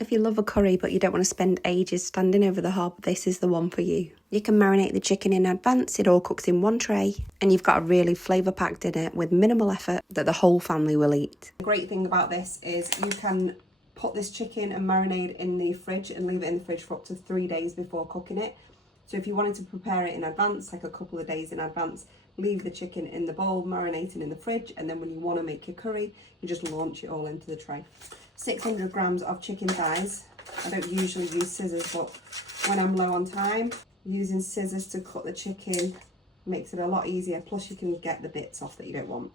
If you love a curry but you don't want to spend ages standing over the hob, this is the one for you. You can marinate the chicken in advance, it all cooks in one tray, and you've got a really flavour-packed dinner with minimal effort that the whole family will eat. The great thing about this is you can put this chicken and marinade in the fridge and leave it in the fridge for up to 3 days before cooking it. So if you wanted to prepare it in advance, like a couple of days in advance, leave the chicken in the bowl, marinating in the fridge, and then when you want to make your curry, you just launch it all into the tray. 600 grams of chicken thighs. I don't usually use scissors, but when I'm low on time, using scissors to cut the chicken makes it a lot easier. Plus you can get the bits off that you don't want.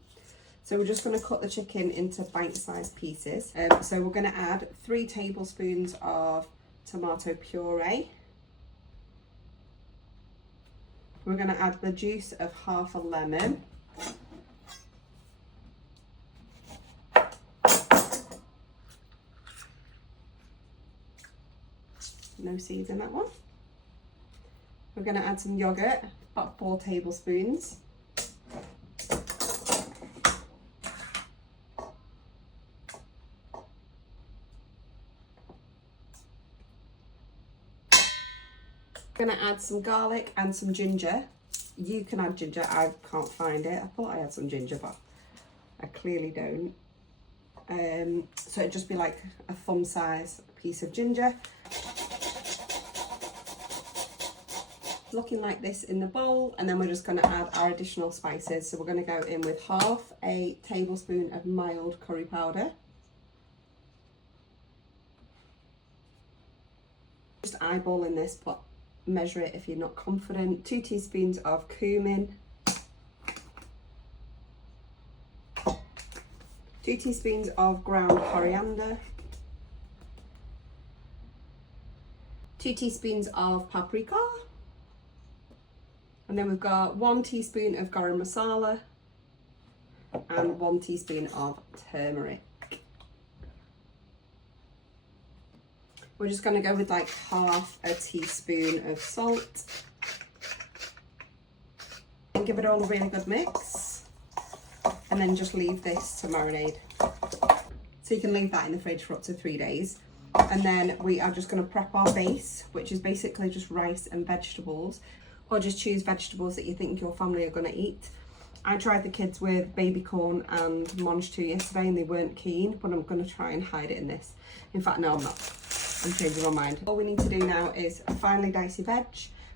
So we're just going to cut the chicken into bite-sized pieces. So we're going to add 3 tablespoons of tomato puree. We're going to add the juice of half a lemon. No seeds in that one. We're going to add some yoghurt, about 4 tablespoons. I'm going to add some garlic and some ginger. You can add ginger, I can't find it. I thought I had some ginger, but I clearly don't. So it'd just be like a thumb size piece of ginger. Looking like this in the bowl, and then we're just going to add our additional spices. So we're going to go in with half a tablespoon of mild curry powder. Just eyeballing this, but measure it if you're not confident. 2 teaspoons of cumin, 2 teaspoons of ground coriander, 2 teaspoons of paprika, and then we've got 1 teaspoon of garam masala and 1 teaspoon of turmeric. We're just going to go with like half a teaspoon of salt and give it all a really good mix, and then just leave this to marinate. So you can leave that in the fridge for up to 3 days. And then we are just going to prep our base, which is basically just rice and vegetables, or just choose vegetables that you think your family are going to eat. I tried the kids with baby corn and mange tout yesterday and they weren't keen, but I'm going to try and hide it in this. In fact, no, I'm not. I'm changing my mind. All we need to do now is finely dicey veg,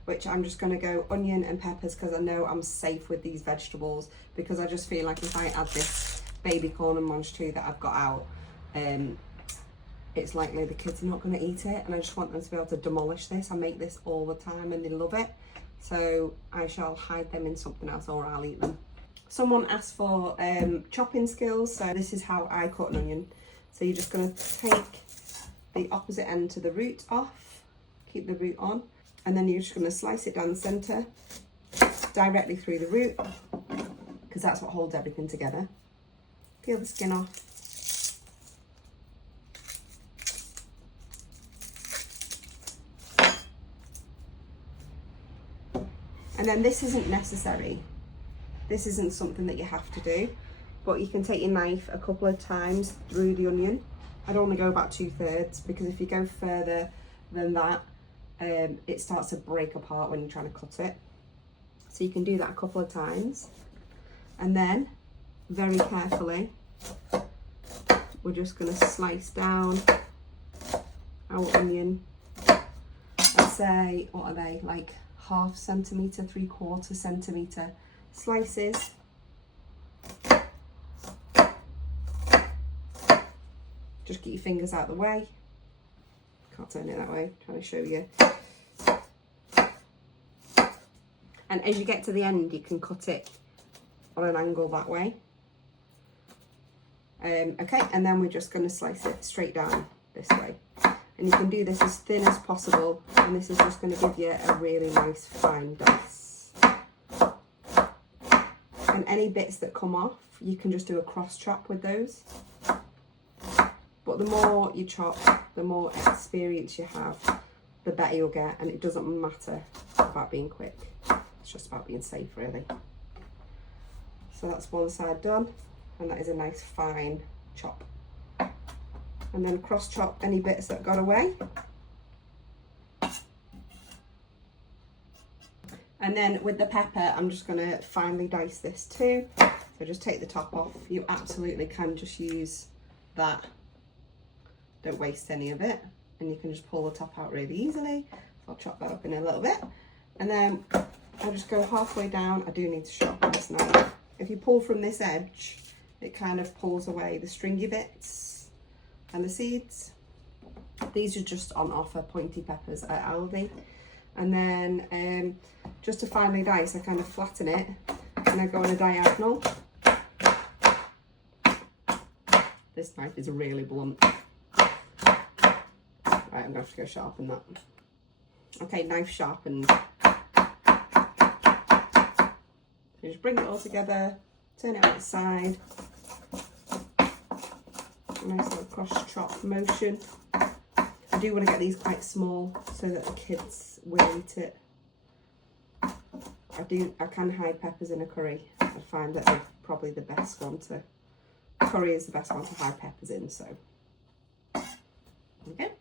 which I'm just going to go onion and peppers because I know I'm safe with these vegetables, because I just feel like if I add this baby corn and mange tout that I've got out, it's likely the kids are not going to eat it, and I just want them to be able to demolish this. I make this all the time and they love it, so I shall hide them in something else or I'll eat them. Someone asked for chopping skills, so this is how I cut an onion. So you're just going to take the opposite end to the root off, keep the root on, and then you're just going to slice it down the centre, directly through the root, because that's what holds everything together. Peel the skin off. And then this isn't necessary. This isn't something that you have to do, but you can take your knife a couple of times through the onion. I'd only go about 2/3, because if you go further than that, it starts to break apart when you're trying to cut it. So you can do that a couple of times. And then, very carefully, we're just going to slice down our onion. Let's say, what are they, like 1/2 centimetre, 3/4 centimetre slices. Just get your fingers out of the way. Can't turn it that way, I'm trying to show you. And as you get to the end, you can cut it on an angle that way. Okay, and then we're just going to slice it straight down this way. And you can do this as thin as possible, and this is just going to give you a really nice fine dice. And any bits that come off, you can just do a cross chop with those. But the more you chop, the more experience you have, the better you'll get, and it doesn't matter about being quick. It's just about being safe, really. So that's one side done, and that is a nice fine chop. And then cross chop any bits that got away. And then with the pepper, I'm just going to finely dice this too. So just take the top off. You absolutely can just use that. Don't waste any of it. And you can just pull the top out really easily. So I'll chop that up in a little bit. And then I'll just go halfway down. I do need to sharpen this knife. If you pull from this edge, it kind of pulls away the stringy bits and the seeds. These are just on offer, pointy peppers at Aldi. And then just to finely dice, I kind of flatten it and I go on a diagonal. This knife is really blunt. Right, I'm going to have to go sharpen that. Okay, knife sharpened. So just bring it all together, turn it outside. Nice little cross chop motion. I do want to get these quite small so that the kids will eat it. I can hide peppers in a curry. I find that they're probably the best one to, curry is the best one to hide peppers in, so. Okay.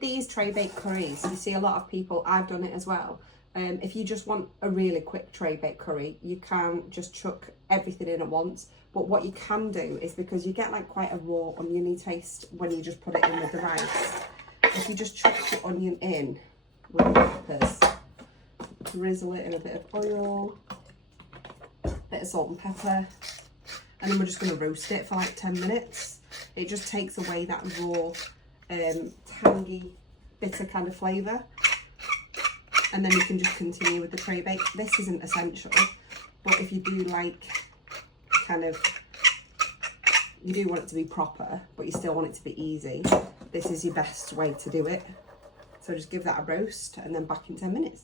These tray baked curries, you see a lot of people, I've done it as well. If you just want a really quick tray baked curry, you can just chuck everything in at once. But what you can do is, because you get like quite a raw oniony taste when you just put it in with the rice. If you just chuck the onion in with the peppers, drizzle it in a bit of oil, bit of salt and pepper, and then we're just going to roast it for like 10 minutes. It just takes away that raw, tangy, bitter kind of flavour. And then you can just continue with the tray bake. This isn't essential, but if you do like kind of, you do want it to be proper, but you still want it to be easy, this is your best way to do it. So just give that a roast and then back in 10 minutes.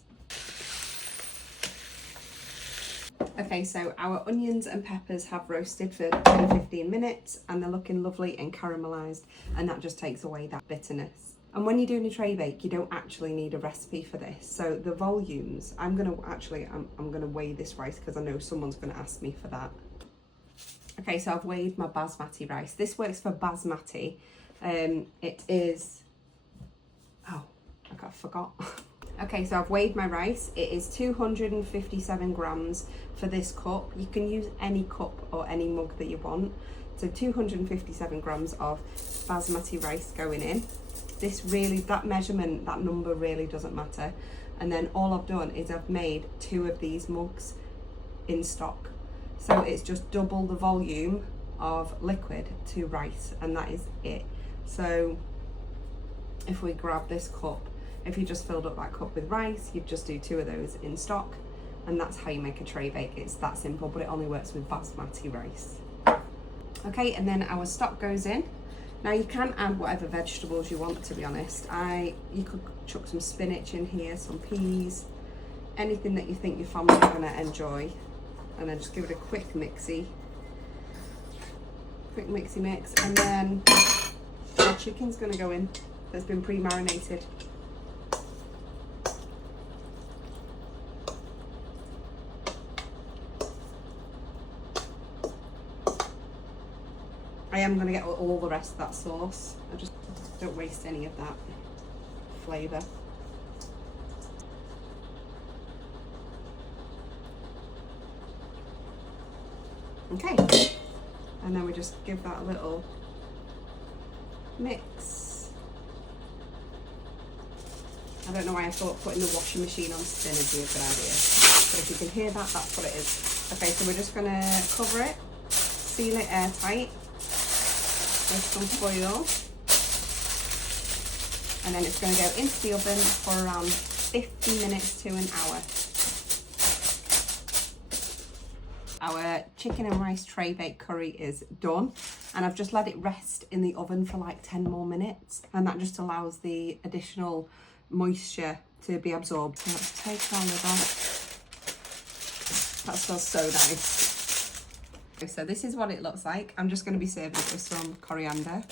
Okay, so our onions and peppers have roasted for 10 to 15 minutes and they're looking lovely and caramelised, and that just takes away that bitterness. And when you're doing a tray bake, you don't actually need a recipe for this. So the volumes, I'm gonna weigh this rice because I know someone's gonna ask me for that. Okay, so I've weighed my basmati rice. This works for basmati. It is, oh, I forgot. Okay, so I've weighed my rice. It is 257 grams for this cup. You can use any cup or any mug that you want. So 257 grams of basmati rice going in. This really, that measurement, that number really doesn't matter. And then all I've done is I've made 2 of these mugs in stock. So it's just double the volume of liquid to rice, and that is it. So if we grab this cup, if you just filled up that cup with rice, you'd just do 2 of those in stock, and that's how you make a tray bake. It's that simple, but it only works with basmati rice. Okay, and then our stock goes in. Now you can add whatever vegetables you want, to be honest. You could chuck some spinach in here, some peas, anything that you think your family are gonna enjoy. And then just give it a quick mixy mix. And then our chicken's gonna go in. That's been pre-marinated. I am going to get all the rest of that sauce. I just don't waste any of that flavour. Okay, and then we just give that a little mix. I don't know why I thought putting the washing machine on spin would be a good idea, but if you can hear that, that's what it is. Okay, so we're just going to cover it, seal it airtight with some foil, and then it's going to go into the oven for around 50 minutes to an hour. Our chicken and rice tray baked curry is done, and I've just let it rest in the oven for like 10 more minutes, and that just allows the additional moisture to be absorbed. So let's take our lid off. That smells so nice. So this is what it looks like. I'm just going to be serving it with some coriander,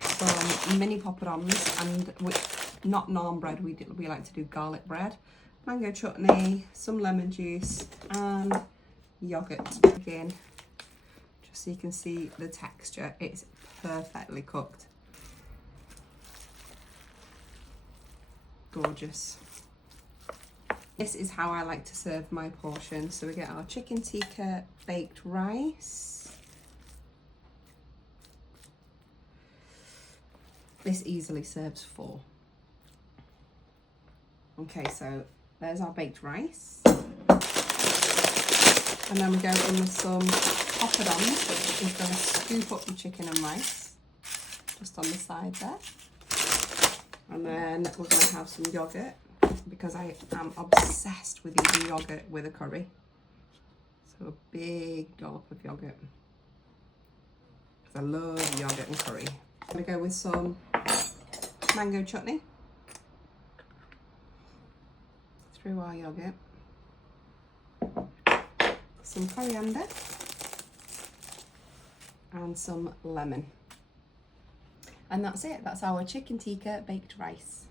some mini poppadoms, and with not naan bread, we like to do garlic bread, mango chutney, some lemon juice, and yoghurt. Again, just so you can see the texture, it's perfectly cooked. gorgeous. This is how I like to serve my portion. So we get our chicken tikka baked rice. This easily serves 4. Okay, so there's our baked rice. And then we go in with some poppadoms, which is going to scoop up the chicken and rice, just on the side there. And then we're going to have some yoghurt, because I am obsessed with eating yoghurt with a curry. So a big dollop of yoghurt, because I love yoghurt and curry. I'm going to go with some mango chutney through our yoghurt, some coriander, and some lemon. And that's it. That's our chicken tikka baked rice.